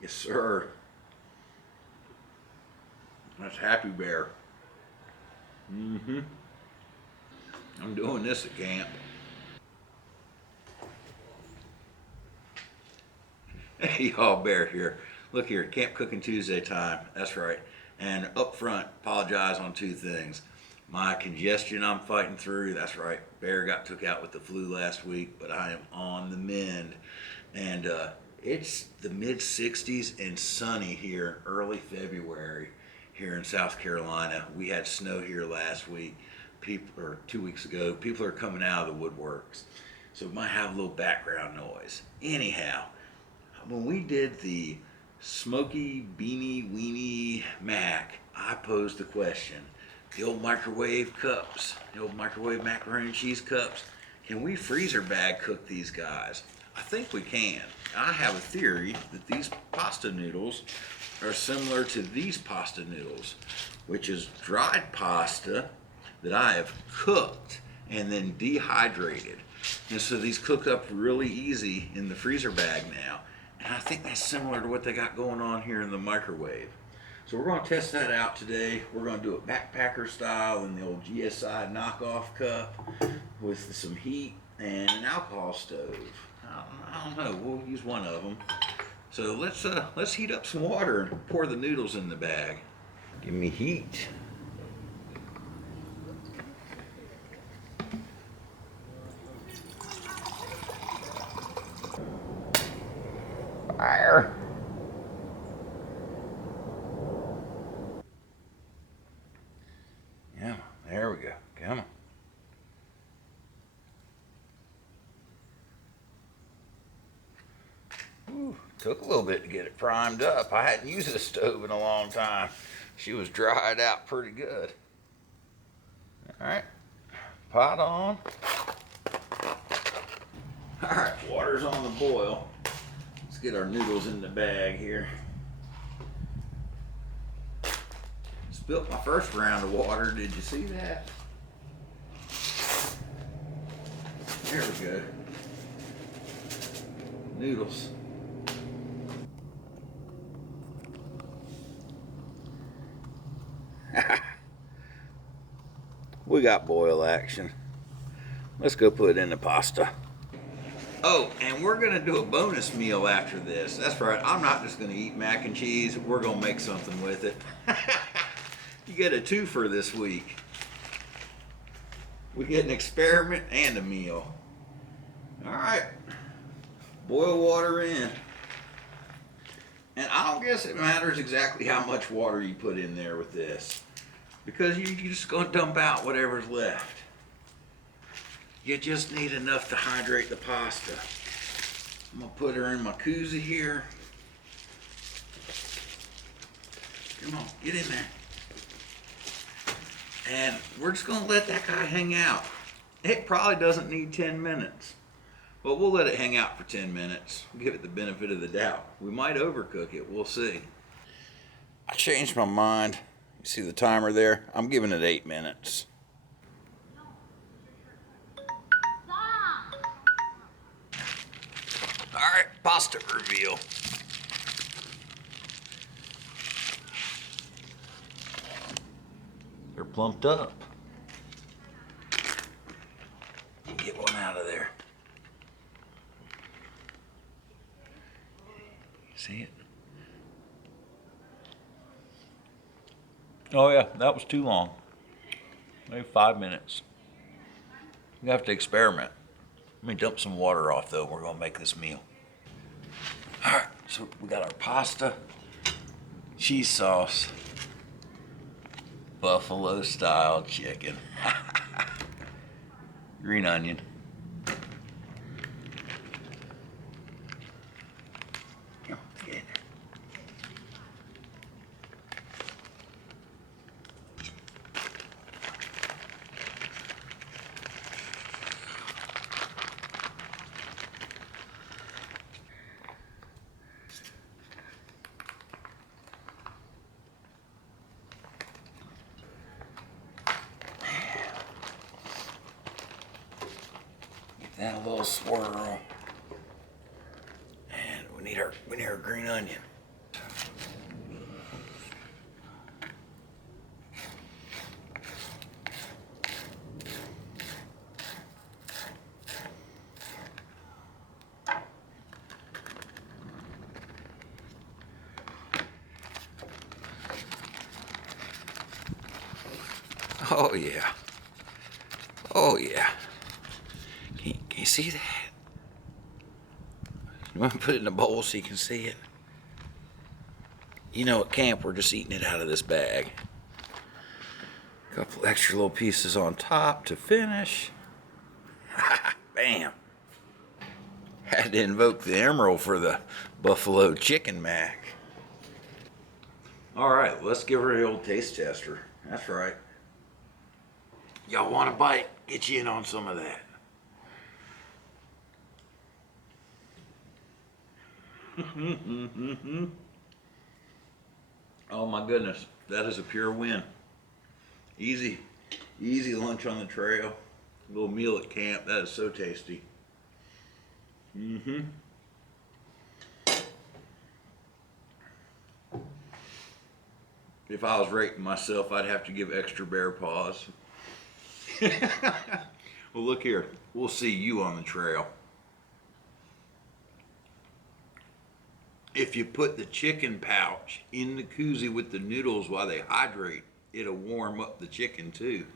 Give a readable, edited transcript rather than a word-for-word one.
Yes, sir. That's Happy Bear. Mm-hmm. I'm doing this at camp. Hey, y'all, Bear here. Look here, Camp Cooking Tuesday time. That's right. And up front, apologize on two things. My congestion I'm fighting through. That's right. Bear got took out with the flu last week, but I am on the mend. And it's the mid 60s and sunny here early February here in South Carolina. We had snow here last week, people or 2 weeks ago. People are coming out of the woodworks, so it might have a little background noise. Anyhow, when we did the smoky beanie weenie mac, I posed the question: the old microwave cups, the old microwave macaroni and cheese cups. Can we freezer bag cook these guys? I think we can. I have a theory that these pasta noodles are similar to these pasta noodles, which is dried pasta that I have cooked and then dehydrated. And so these cook up really easy in the freezer bag now. And I think that's similar to what they got going on here in the microwave. So we're going to test that out today. We're going to do it backpacker style in the old GSI knockoff cup with some heat and an alcohol stove. I don't know. We'll use one of them. So let's heat up some water and pour the noodles in the bag. Give me heat. Fire. Yeah, there we go. Come on. Ooh, took a little bit to get it primed up. I hadn't used this stove in a long time. She was dried out pretty good. All right, pot on. All right, water's on the boil. Let's get our noodles in the bag here. Spilt my first round of water. Did you see that? There we go. Noodles. We got boil action. Let's go put it in the pasta. Oh, and we're gonna do a bonus meal after this. That's right, I'm not just gonna eat mac and cheese. We're gonna make something with it. You get a twofer this week. We get an experiment and a meal. All right, boil water in. And I don't guess it matters exactly how much water you put in there with this, because you're just gonna dump out whatever's left. You just need enough to hydrate the pasta. I'm gonna put her in my koozie here. Come on, get in there. And we're just gonna let that guy hang out. It probably doesn't need 10 minutes, but we'll let it hang out for 10 minutes. Give it the benefit of the doubt. We might overcook it, we'll see. I changed my mind. You see the timer there? I'm giving it 8 minutes. All right, pasta reveal. They're plumped up. Get one out of there. See it? Oh yeah, that was too long. Maybe 5 minutes. You have to experiment. Let me dump some water off though. We're gonna make this meal. All right, so we got our pasta, cheese sauce, buffalo style chicken, green onion. Come on, get in there. That a little swirl, and we need our green onion. Oh yeah. Oh yeah. Can you see that? You want to put it in a bowl so you can see it? You know, at camp we're just eating it out of this bag. A couple extra little pieces on top to finish. Bam. Had to invoke the emerald for the buffalo chicken mac. All right, let's give her the old taste tester. That's right. Y'all want a bite? Get you in on some of that. Oh my goodness, that is a pure win. Easy, easy lunch on the trail. A little meal at camp. That is so tasty. If I was rating myself, I'd have to give extra bear paws. Well, look here. We'll see you on the trail. If you put the chicken pouch in the koozie with the noodles while they hydrate, it'll warm up the chicken too.